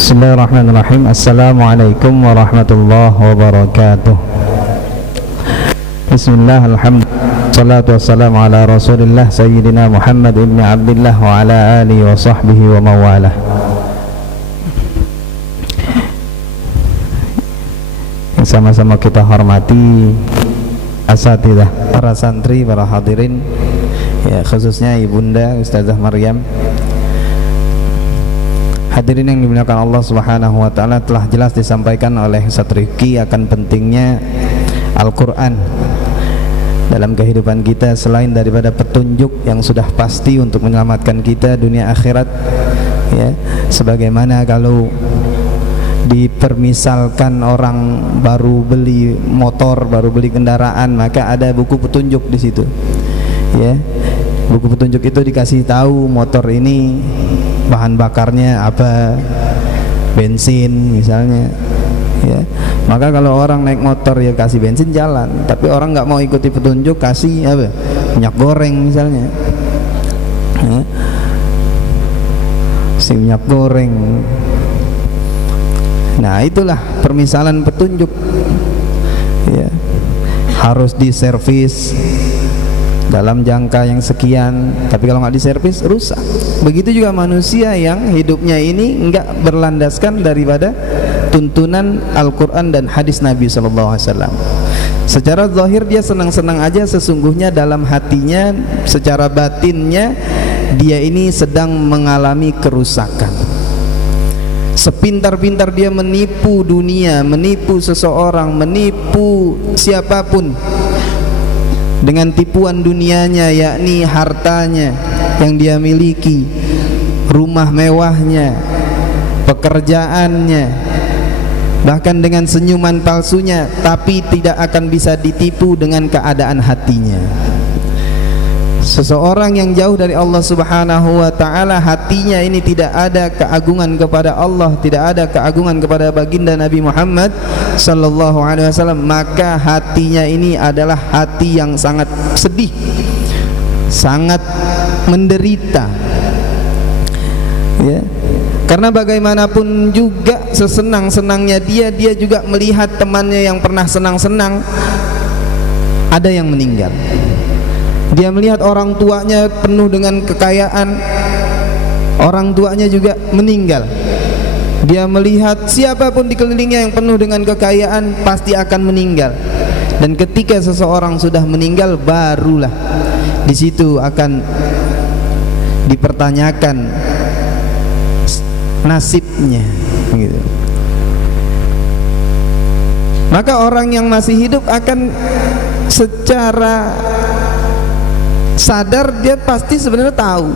Bismillahirrahmanirrahim. Assalamualaikum warahmatullahi wabarakatuh. Bismillah, alhamdulillah, salatu wassalamu ala rasulillah Sayyidina Muhammad ibn Abdillah wa ala alihi wa sahbihi wa mawalah. Yang sama-sama kita hormati asatidzah, para santri, para hadirin, ya, khususnya Ibunda Ustazah Maryam. Hadirin yang dimuliakan Allah Subhanahu wa taala, telah jelas disampaikan oleh Ustaz Rifki akan pentingnya Al-Qur'an dalam kehidupan kita, selain daripada petunjuk yang sudah pasti untuk menyelamatkan kita dunia akhirat, ya, sebagaimana kalau dipermisalkan orang baru beli motor, baru beli kendaraan, maka ada buku petunjuk di situ, ya. Buku petunjuk itu dikasih tahu motor ini bahan bakarnya apa, bensin misalnya, ya. Maka kalau orang naik motor ya kasih bensin jalan, tapi orang nggak mau ikuti petunjuk, kasih apa, minyak goreng misalnya, ya. Si minyak goreng. Nah, itulah permisalan petunjuk, ya. Harus diservis dalam jangka yang sekian, tapi kalau nggak diservis rusak. Begitu juga manusia yang hidupnya ini nggak berlandaskan daripada tuntunan Al-Quran dan hadis Nabi SAW. Secara zahir dia senang-senang aja, sesungguhnya dalam hatinya, secara batinnya dia ini sedang mengalami kerusakan. Sepintar-pintar dia menipu dunia, menipu seseorang, menipu siapapun dengan tipuan dunianya, yakni hartanya yang dia miliki, rumah mewahnya, pekerjaannya, bahkan dengan senyuman palsunya, tapi tidak akan bisa ditipu dengan keadaan hatinya. Seseorang yang jauh dari Allah Subhanahu wa ta'ala, hatinya ini tidak ada keagungan kepada Allah, tidak ada keagungan kepada baginda Nabi Muhammad sallallahu alaihi wasallam, maka hatinya ini adalah hati yang sangat sedih, sangat menderita, ya. Karena bagaimanapun juga sesenang-senangnya dia juga melihat temannya yang pernah senang-senang ada yang meninggal. Dia melihat orang tuanya penuh dengan kekayaan, orang tuanya juga meninggal. Dia melihat siapapun di kelilingnya yang penuh dengan kekayaan pasti akan meninggal. Dan ketika seseorang sudah meninggal, barulah di situ akan dipertanyakan nasibnya, gitu. Maka orang yang masih hidup akan secara sadar dia pasti sebenarnya tahu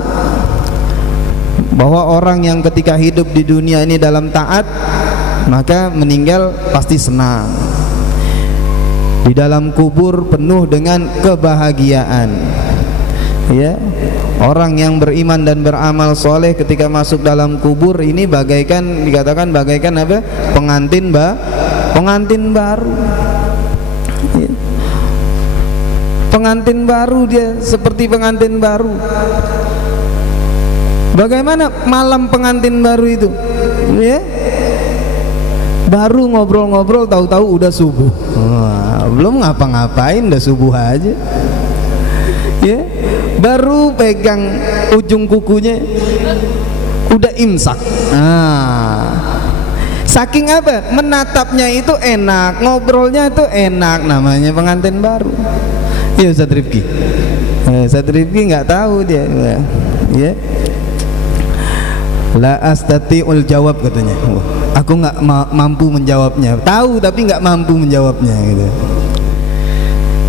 bahwa orang yang ketika hidup di dunia ini dalam taat, maka meninggal pasti senang. Di dalam kubur penuh dengan kebahagiaan, ya. Orang yang beriman dan beramal soleh ketika masuk dalam kubur ini bagaikan, dikatakan bagaikan apa? Pengantin baru, ya. Pengantin baru, dia seperti pengantin baru. Bagaimana malam pengantin baru itu, ya? Baru ngobrol-ngobrol, tahu-tahu udah subuh. Wah, belum ngapa-ngapain udah subuh aja, ya. Baru pegang ujung kukunya udah imsak. Saking apa? Menatapnya itu enak, ngobrolnya itu enak, namanya pengantin baru. Ya Ustaz Rifki, Ustaz Rifki nggak tahu dia, ya. La astati'ul jawab katanya. Aku nggak mampu menjawabnya. Tahu tapi nggak mampu menjawabnya, gitu.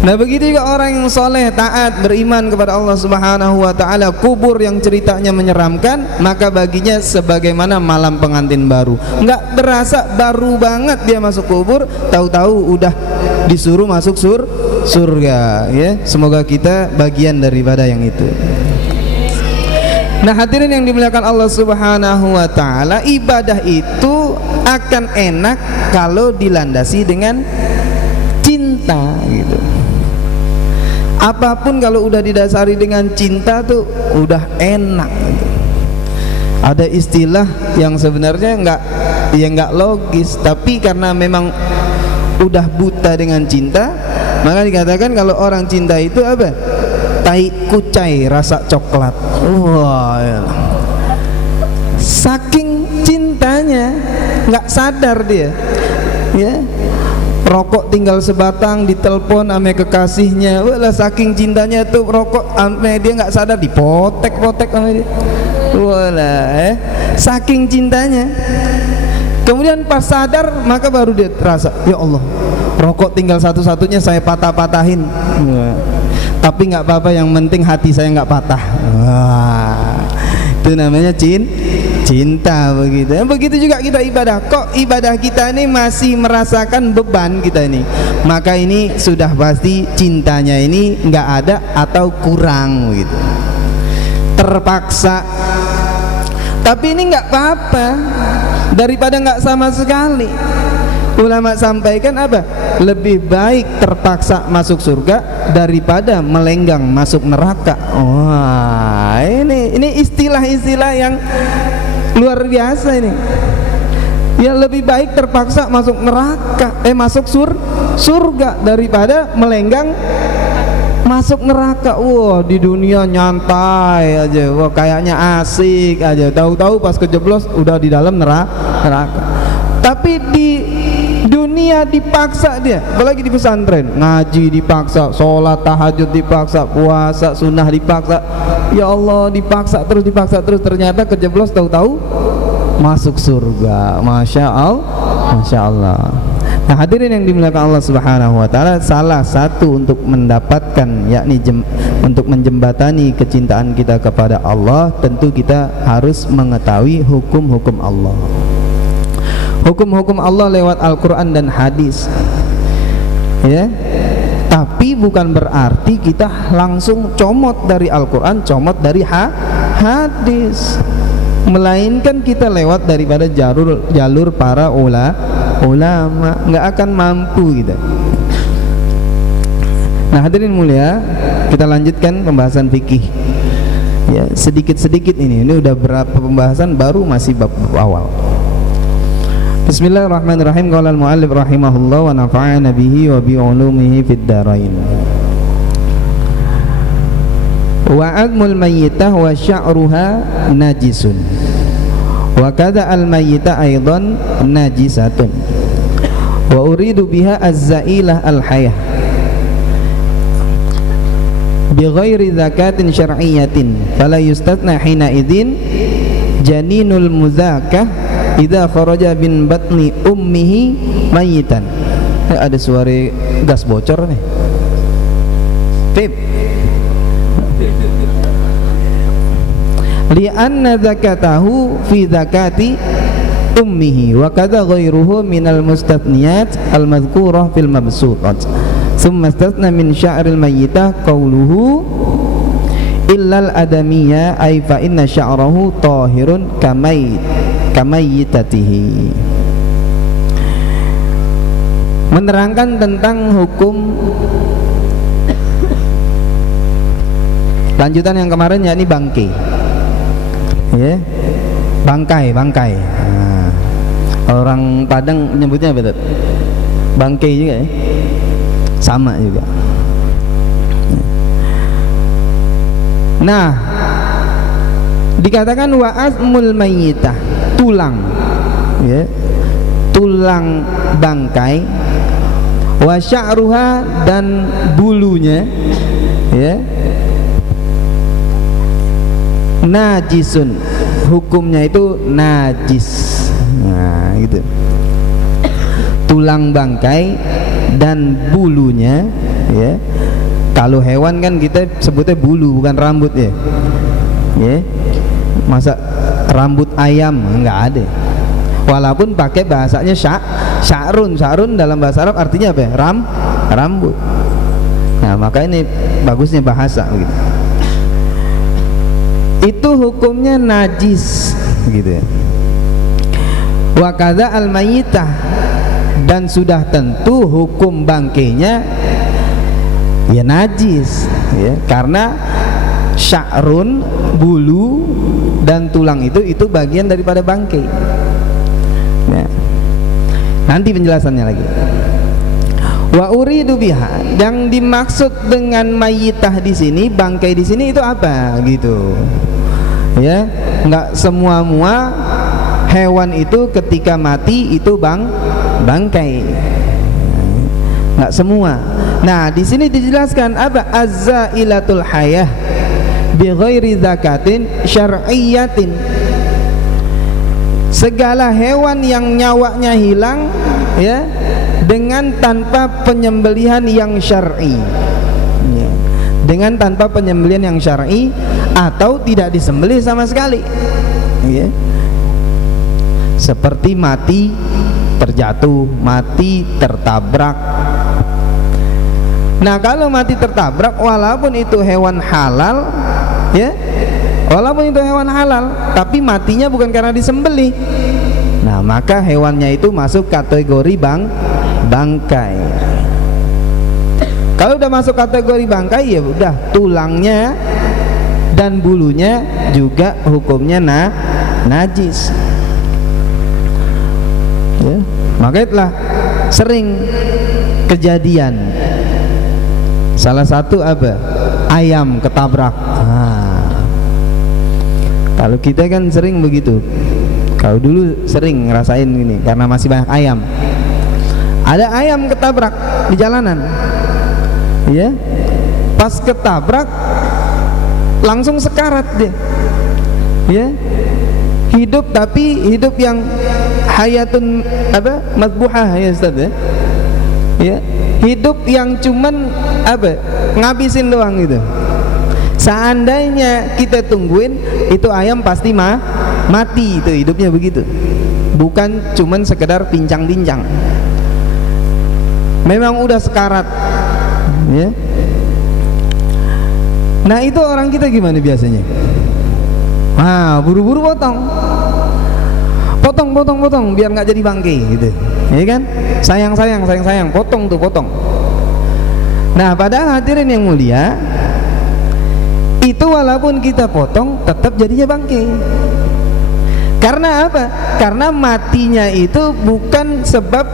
Nah, begitu juga orang yang soleh, taat, beriman kepada Allah Subhanahu wa ta'ala, kubur yang ceritanya menyeramkan, maka baginya sebagaimana malam pengantin baru. Nggak berasa baru banget dia masuk kubur, tahu-tahu udah disuruh masuk surga, ya. Semoga kita bagian daripada yang itu. Nah, hadirin yang dimuliakan Allah Subhanahu wa ta'ala, ibadah itu akan enak kalau dilandasi dengan cinta, gitu. Apapun kalau udah didasari dengan cinta tuh udah enak, gitu. Ada istilah yang sebenarnya nggak logis, tapi karena memang udah buta dengan cinta, maka dikatakan kalau orang cinta itu apa? Tai kucai rasa coklat. Wah, ya. Saking cintanya nggak sadar dia, ya. Rokok tinggal sebatang, ditelepon ame kekasihnya. Walah, saking cintanya tuh rokok ame dia nggak sadar dipotek-potek ame dia. Walah, saking cintanya. Kemudian pas sadar maka baru dia terasa, ya Allah, rokok tinggal satu-satunya saya patah-patahin. Tapi nggak apa-apa, yang penting hati saya nggak patah. Wah, itu namanya cinta begitu. Begitu juga kita ibadah. Kok ibadah kita ini masih merasakan beban kita ini, maka ini sudah pasti cintanya ini nggak ada atau kurang gitu, terpaksa. Tapi ini nggak apa-apa, daripada nggak sama sekali. Ulama sampaikan apa? Lebih baik terpaksa masuk surga daripada melenggang masuk neraka. Wah, ini istilah-istilah yang luar biasa ini. Ya, lebih baik terpaksa masuk neraka, masuk surga daripada melenggang masuk neraka. Wah, di dunia nyantai aja, wah kayaknya asik aja, tahu-tahu pas kejeblos udah di dalam neraka. Tapi di dunia dipaksa dia, apalagi di pesantren, ngaji dipaksa, sholat tahajud dipaksa, puasa sunnah dipaksa. Ya Allah, dipaksa terus, ternyata kejeblos tahu-tahu masuk surga. Masya Allah. Nah, hadirin yang dimuliakan Allah Subhanahu wa taala, salah satu untuk mendapatkan, yakni untuk menjembatani kecintaan kita kepada Allah, tentu kita harus mengetahui hukum-hukum Allah. Hukum-hukum Allah lewat Al-Quran dan hadis, ya. Tapi bukan berarti kita langsung comot dari Al-Quran, comot dari hadis, melainkan kita lewat daripada jalur para ulama. Nggak akan mampu kita. Nah, hadirin mulia, kita lanjutkan pembahasan fikih. Ya, sedikit-sedikit ini udah berapa pembahasan, baru masih bab awal. Bismillahirrahmanirrahim. Qala al-mu'allif rahimahullah wa nafa'ana bihi wa bi ulumihi fid dharain. Wa admul mayyitah wa sya'ruha najisun wa kadha al-mayyitah aidan najisatun wa uridu biha az-za'ilah al-hayah bi ghairi zakatin syar'iyyatin fala yustatna hina idzin janinul muzakah idza kharaja bin batni ummihi mayyitan. Ada suara gas bocor nih. Pip. Li'anna zakatahu fi zakati ummihi wa kadza ghairuhu minal mustathniyat al-madhkurah fil mabsutat. Thumma istathna min sya'ril mayyitah qawluhu illal adamiyya ay fa inna sya'rahu tahirun kamayyitatihi. Menerangkan tentang hukum lanjutan yang kemarin, yakni bangkai, ya, bangkai. Nah, orang Padang menyebutnya apa? Bangkai juga ya, sama juga. Nah, dikatakan wa azmul mayyitah, tulang, ya, tulang bangkai, wa sya'ruha, dan bulunya, ya, najisun, hukumnya itu najis. Nah, gitu. Tulang bangkai dan bulunya, ya. Kalau hewan kan kita sebutnya bulu, bukan rambut, ya. Ya. Masa rambut ayam enggak ada. Walaupun pakai bahasanya sya'run dalam bahasa Arab artinya apa ya? Rambut. Nah, maka ini bagusnya bahasa begitu. Itu hukumnya najis gitu ya. Wa kadza al-mayyitah, dan sudah tentu hukum bangkainya ya najis, ya, karena sya'run, bulu dan tulang itu bagian daripada bangkai. Ya. Nanti penjelasannya lagi. Wa uridu biha, yang dimaksud dengan mayitah di sini, bangkai di sini itu apa gitu. Ya, enggak semua hewan itu ketika mati itu bangkai. Enggak semua. Nah, di sini dijelaskan apa? Azzailatul hayah bi ghairi zakatin syar'iyyatin. Segala hewan yang nyawanya hilang ya dengan tanpa penyembelihan yang syar'i. Ya. Dengan tanpa penyembelihan yang syar'i atau tidak disembelih sama sekali. Ya. Seperti mati terjatuh, mati tertabrak. Nah, kalau mati tertabrak walaupun itu hewan halal, ya. Walaupun itu hewan halal, tapi matinya bukan karena disembelih. Nah, maka hewannya itu masuk kategori bangkai. Kalau udah masuk kategori bangkai ya udah, tulangnya dan bulunya juga hukumnya najis. Ya, maka itulah sering kejadian. Salah satu apa? Ayam ketabrak. Kalau kita kan sering begitu. Kalau dulu sering ngerasain gini karena masih banyak ayam. Ada ayam ketabrak di jalanan. Ya. Pas ketabrak langsung sekarat dia. Ya. Hidup tapi hidup yang hayatun apa? Madbuhah ya Ustaz ya. Ya. Hidup yang cuman apa? Ngabisin doang gitu. Seandainya kita tungguin itu ayam pasti mati, itu hidupnya begitu. Bukan cuman sekedar pincang-pincang. Memang udah sekarat. Ya. Nah, itu orang kita gimana biasanya? Buru-buru potong biar nggak jadi bangkai gitu. Ya kan? Sayang, potong. Nah, padahal hadirin yang mulia, itu walaupun kita potong tetap jadinya bangkai. Karena apa? Karena matinya itu bukan sebab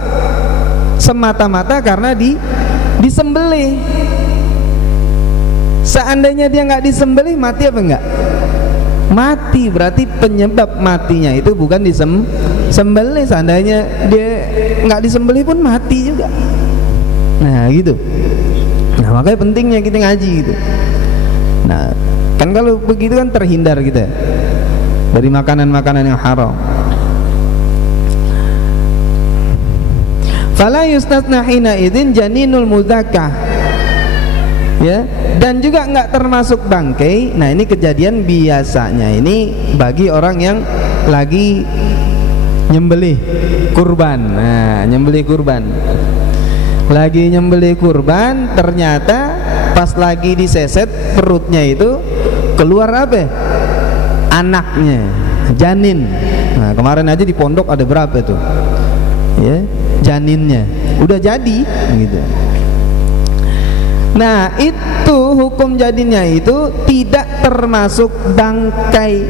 semata-mata karena disembelih. Seandainya dia nggak disembelih, mati apa enggak? Mati. Berarti penyebab matinya itu bukan disembelih. Seandainya dia nggak disembelih pun mati juga. Nah gitu. Nah, makanya pentingnya kita ngaji gitu. Nah, kan kalau begitu kan terhindar kita dari makanan-makanan yang haram. Fala yustasna hina idzin janinul muzakkah. Ya, dan juga enggak termasuk bangkai. Nah, ini kejadian biasanya ini bagi orang yang lagi nyembelih kurban. Nah, nyembelih kurban. Lagi nyembelih kurban, ternyata pas lagi diseset perutnya itu keluar apa? Anaknya, janin. Nah, kemarin aja di pondok ada berapa tuh? Ya, janinnya udah jadi gitu. Nah, itu hukum janinnya itu tidak termasuk bangkai.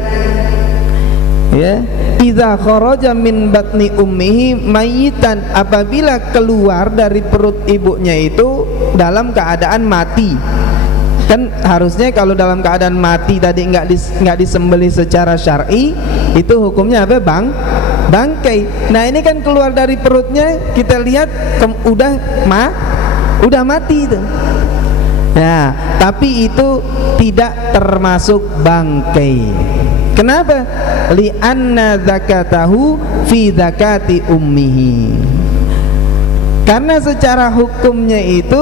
Ya, idza kharaja min batni ummihi mayitan, apabila keluar dari perut ibunya itu dalam keadaan mati. Kan harusnya kalau dalam keadaan mati tadi nggak disembelih secara syar'i, itu hukumnya apa? Bangkai. Nah, ini kan keluar dari perutnya, kita lihat udah mati itu. Nah, tapi itu tidak termasuk bangkai. Kenapa? Li'anna zakatahu fi zakati ummihi. Karena secara hukumnya itu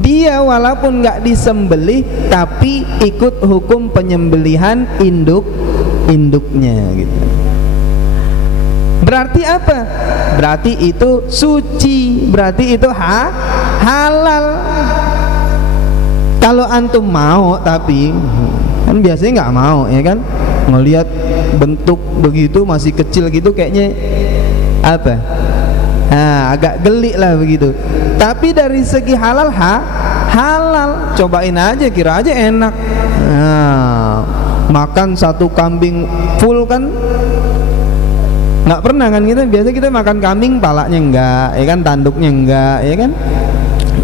dia walaupun nggak disembelih tapi ikut hukum penyembelihan induknya gitu. Berarti apa? Berarti itu suci, berarti itu halal. Kalau antum mau, tapi kan biasanya nggak mau ya kan, ngelihat bentuk begitu masih kecil gitu kayaknya apa? Agak geli lah begitu. Tapi dari segi halal halal, cobain aja, kira aja enak. Nah, makan satu kambing full kan nggak pernah kan kita. Biasa kita makan kambing palanya enggak, ya kan, tanduknya enggak, ya kan.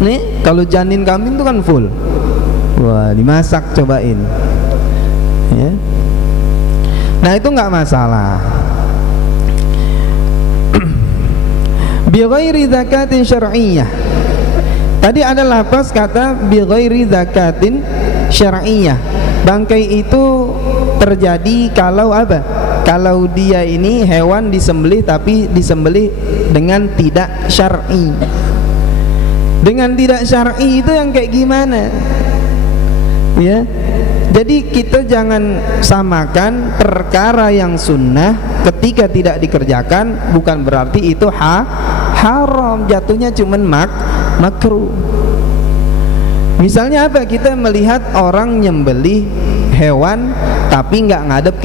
Nih kalau janin kambing itu kan full. Wah, dimasak, cobain ya. Nah itu nggak masalah. Bi ghairi zakatin syar'iyyah. Tadi ada lafaz kata bi ghairi zakatin syar'iyyah. Bangkai itu terjadi kalau apa? Kalau dia ini hewan disembelih tapi disembelih dengan tidak syar'i. Dengan tidak syar'i itu yang kayak gimana? Ya. Jadi kita jangan samakan perkara yang sunnah ketika tidak dikerjakan bukan berarti itu haram, jatuhnya cuman makruh. Misalnya apa? Kita melihat orang nyembelih hewan tapi nggak ngadep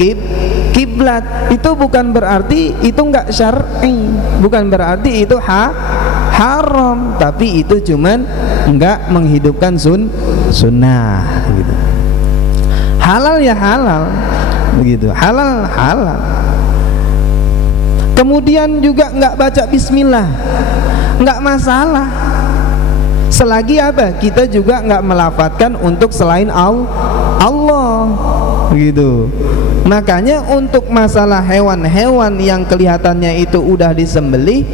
kiblat, itu bukan berarti itu nggak syar'i, bukan berarti itu haram, tapi itu cuman nggak menghidupkan sunnah gitu. Halal ya halal begitu, halal. Kemudian juga nggak baca bismillah, nggak masalah selagi apa? Kita juga nggak melafadzkan untuk selain Allah begitu. Makanya untuk masalah hewan-hewan yang kelihatannya itu udah disembelih,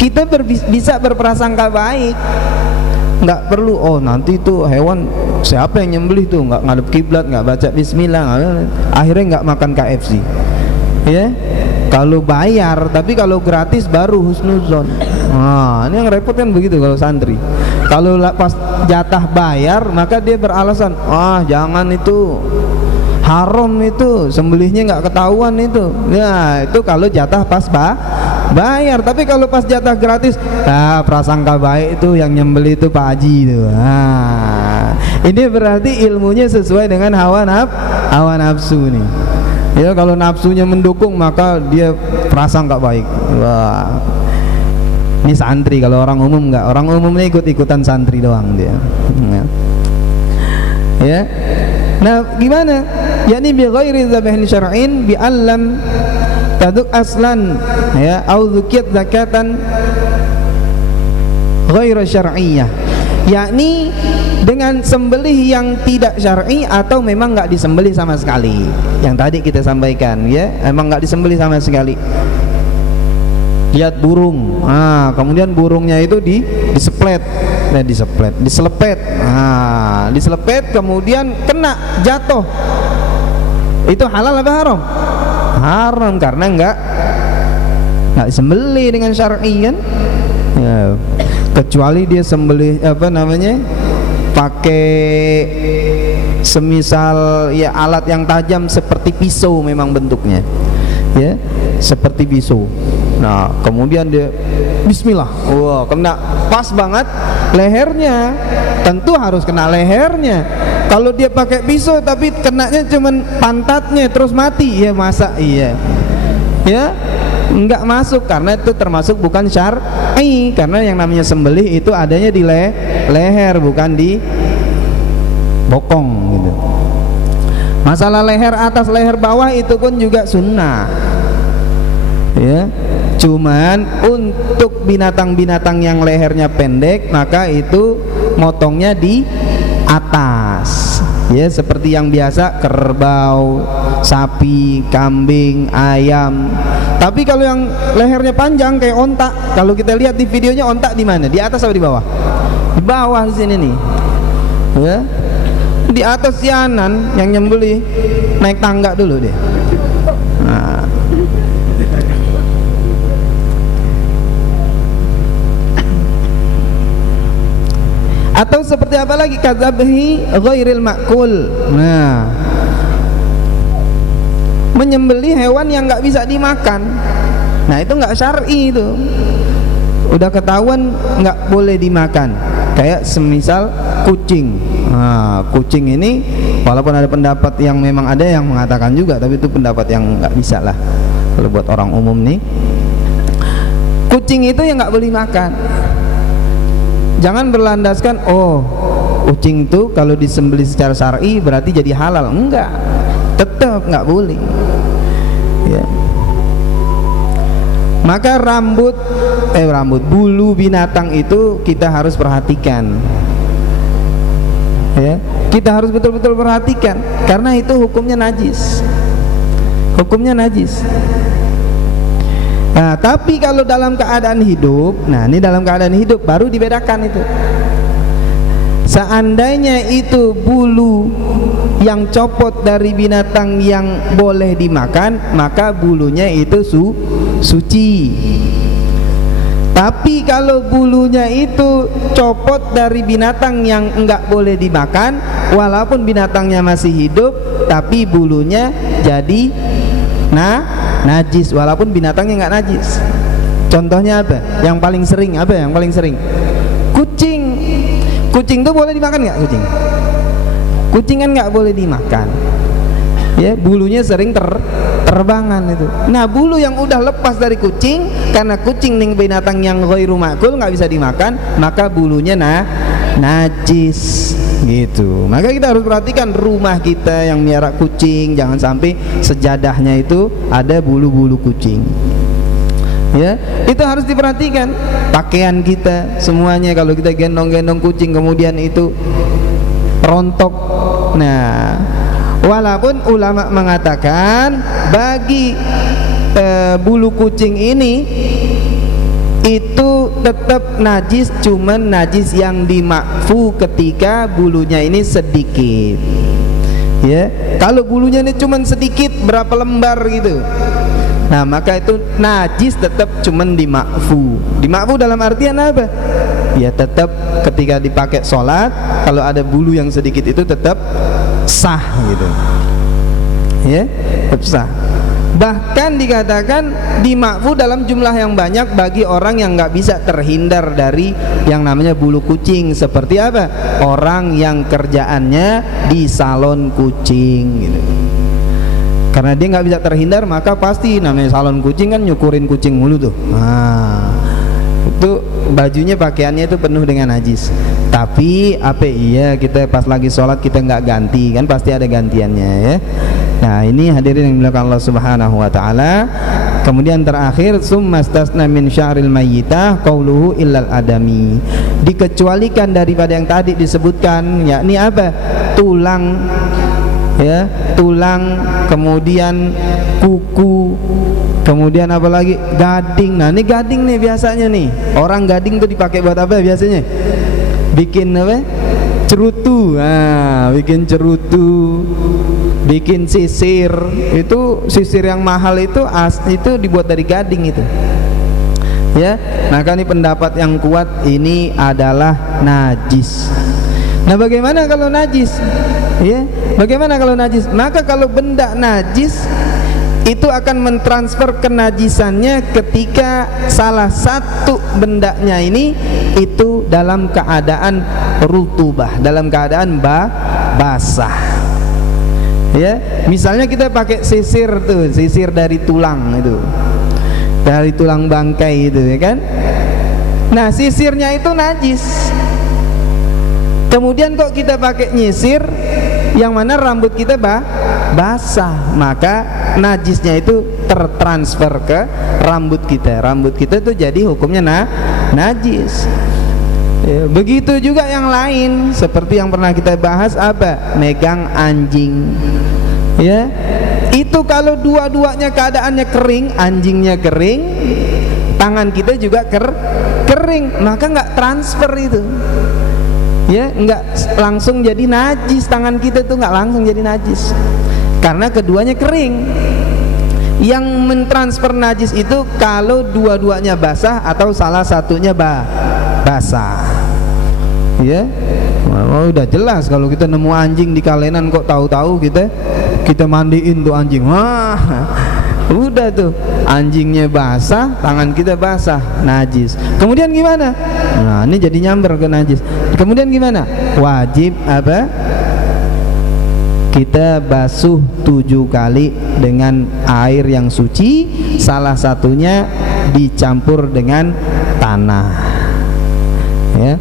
kita bisa berprasangka baik. Nggak perlu, oh nanti itu hewan siapa yang nyembelih tuh nggak ngadep kiblat, nggak baca bismillah, akhirnya nggak makan KFC ya. Kalau bayar, tapi kalau gratis baru husnuzon. Nah ini yang repot kan begitu kalau santri. Kalau pas jatah bayar maka dia beralasan, jangan, itu haram, itu sembelihnya nggak ketahuan itu. Nah itu kalau jatah pas bayar. Tapi kalau pas jatah gratis, prasangka baik itu yang nyembelih itu Pak Haji itu. Ini berarti ilmunya sesuai dengan hawa nafsu nih. Ya kalau nafsunya mendukung maka dia prasangka baik. Wah, ini santri. Kalau orang umum enggak, orang umumnya ikut-ikutan santri doang dia ya. Nah gimana? Yani bi ghairi dzabahin syar'in bi allam taduk aslan ya, au dzukiyat zakatan ghaira syar'iyyah, yakni dengan sembelih yang tidak syar'i atau memang nggak disembelih sama sekali. Yang tadi kita sampaikan ya, emang nggak disembelih sama sekali. Lihat burung, kemudian burungnya itu diselepet, kemudian kena, jatuh. Itu halal apa haram? Haram karena nggak disembelih dengan syar'i kan ya. Kecuali dia sembelih pakai semisal ya alat yang tajam seperti pisau, memang bentuknya ya seperti pisau. Nah kemudian dia bismillah, wah kena pas banget lehernya, tentu harus kena lehernya. Kalau dia pakai pisau tapi kenanya cuman pantatnya terus mati, ya masa iya ya, enggak masuk karena itu termasuk bukan syar'i. Karena yang namanya sembelih itu adanya di leher, bukan di bokong gitu. Masalah leher atas leher bawah itu pun juga sunnah ya. Cuman untuk binatang-binatang yang lehernya pendek maka itu motongnya di atas ya, seperti yang biasa kerbau, sapi, kambing, ayam. Tapi kalau yang lehernya panjang kayak onta, kalau kita lihat di videonya, onta di mana? Di atas atau di bawah? Di bawah di sini nih. Ya. Di atas sianan yang nyembelih naik tangga dulu dia. Nah. Atau seperti apa lagi? Kadzabhi ghairil ma'kul. Nah, menyembelih hewan yang nggak bisa dimakan. Nah itu nggak syar'i, itu udah ketahuan nggak boleh dimakan. Kayak semisal kucing. Nah, kucing ini walaupun ada pendapat yang memang ada yang mengatakan juga, tapi itu pendapat yang nggak bisa lah kalau buat orang umum nih. Kucing itu yang nggak boleh makan. Jangan berlandaskan, oh kucing itu kalau disembelih secara syar'i berarti jadi halal? Enggak, tetap nggak boleh ya. Maka bulu binatang itu kita harus perhatikan ya, kita harus betul-betul perhatikan karena itu hukumnya najis, hukumnya najis. Nah, tapi kalau dalam keadaan hidup, nah ini dalam keadaan hidup baru dibedakan itu. Seandainya itu bulu yang copot dari binatang yang boleh dimakan, maka bulunya itu suci. Tapi kalau bulunya itu copot dari binatang yang enggak boleh dimakan, walaupun binatangnya masih hidup, tapi bulunya jadi najis walaupun binatangnya enggak najis. Contohnya apa? Yang paling sering apa? Yang paling sering? Kucing. Kucing itu boleh dimakan nggak kucing? Kucing kan nggak boleh dimakan. Ya, bulunya sering terbangan itu. Nah, bulu yang udah lepas dari kucing, karena kucing nih binatang yang ghairu ma'kul nggak bisa dimakan, maka bulunya najis gitu. Maka kita harus perhatikan rumah kita yang miara kucing, jangan sampai sejadahnya itu ada bulu-bulu kucing. Ya, itu harus diperhatikan. Pakaian kita semuanya kalau kita gendong-gendong kucing kemudian itu rontok. Nah, walaupun ulama mengatakan bagi bulu kucing ini itu tetap najis, cuman najis yang dimakfu ketika bulunya ini sedikit. Ya, kalau bulunya ini cuman sedikit berapa lembar gitu, nah maka itu najis tetap cuman dimakfu. Dimakfu dalam artian apa? Ya tetap ketika dipakai sholat, kalau ada bulu yang sedikit itu tetap sah gitu. Ya, tetap sah. Bahkan dikatakan dimakfu dalam jumlah yang banyak bagi orang yang nggak bisa terhindar dari yang namanya bulu kucing. Seperti apa? Orang yang kerjaannya di salon kucing gitu. Karena dia nggak bisa terhindar, maka pasti namanya salon kucing kan nyukurin kucing mulu tuh. Nah, itu bajunya pakaiannya itu penuh dengan najis. Tapi apa iya kita pas lagi sholat kita nggak ganti, kan pasti ada gantiannya ya. Nah ini hadirin yang dimuliakan Allah Subhanahu Wa Taala. Kemudian terakhir summastasna min sya'ril mayyitah qauluhu illal adami, dikecualikan daripada yang tadi disebutkan, yakni apa? Tulang ya, tulang, kemudian kuku, kemudian apa lagi? Gading. Nah ini gading nih biasanya nih, orang gading tuh dipakai buat apa biasanya? Bikin apa? Cerutu. Nah, bikin cerutu, bikin sisir. Itu sisir yang mahal itu dibuat dari gading itu. Ya, maka ini pendapat yang kuat ini adalah najis. Nah, bagaimana kalau najis? Ya, bagaimana kalau najis? Maka kalau benda najis itu akan mentransfer kenajisannya ketika salah satu bendanya ini itu dalam keadaan rutubah, dalam keadaan basah. Ya, misalnya kita pakai sisir tuh, sisir dari tulang itu, dari tulang bangkai itu, ya kan? Nah, sisirnya itu najis. Kemudian kok kita pakai nyisir yang mana rambut kita basah, maka najisnya itu tertransfer ke rambut kita. Rambut kita itu jadi hukumnya najis. Ya, begitu juga yang lain seperti yang pernah kita bahas apa? Megang anjing. Ya, itu kalau dua-duanya keadaannya kering, anjingnya kering, tangan kita juga kering, maka nggak transfer itu. Ya, nggak langsung jadi najis, tangan kita tuh nggak langsung jadi najis karena keduanya kering. Yang mentransfer najis itu kalau dua-duanya basah atau salah satunya basah. Ya, udah jelas kalau kita nemu anjing di kalenan kok tahu-tahu kita mandiin tuh anjing. Wah, udah tuh anjingnya basah, tangan kita basah, najis. Kemudian gimana? Nah, ini jadi nyamber ke najis. Kemudian gimana? Wajib apa? Kita basuh 7 kali dengan air yang suci, salah satunya dicampur dengan tanah. Ya.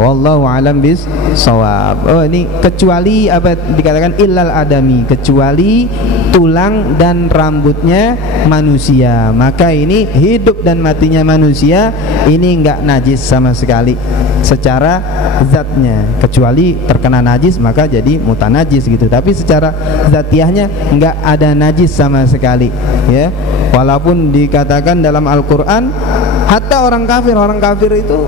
Wallahu alam bis shawab. Oh, ini kecuali apa dikatakan illal adami, kecuali tulang dan rambutnya manusia. Maka ini hidup dan matinya manusia ini enggak najis sama sekali secara zatnya, kecuali terkena najis maka jadi mutanajis gitu. Tapi secara zatiahnya enggak ada najis sama sekali, ya. Walaupun dikatakan dalam Al-Qur'an hatta orang kafir itu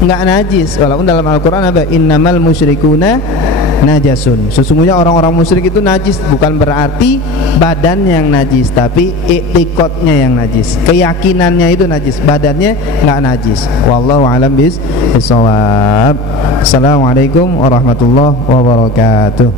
enggak najis, walaupun dalam Al-Qur'an apa? Innamal musyrikuna najasun. Sesungguhnya orang-orang musyrik itu najis, bukan berarti badan yang najis, tapi i'tiqadnya yang najis, keyakinannya itu najis, badannya enggak najis. Wallahu a'lam bishawab. Assalamualaikum warahmatullahi wabarakatuh.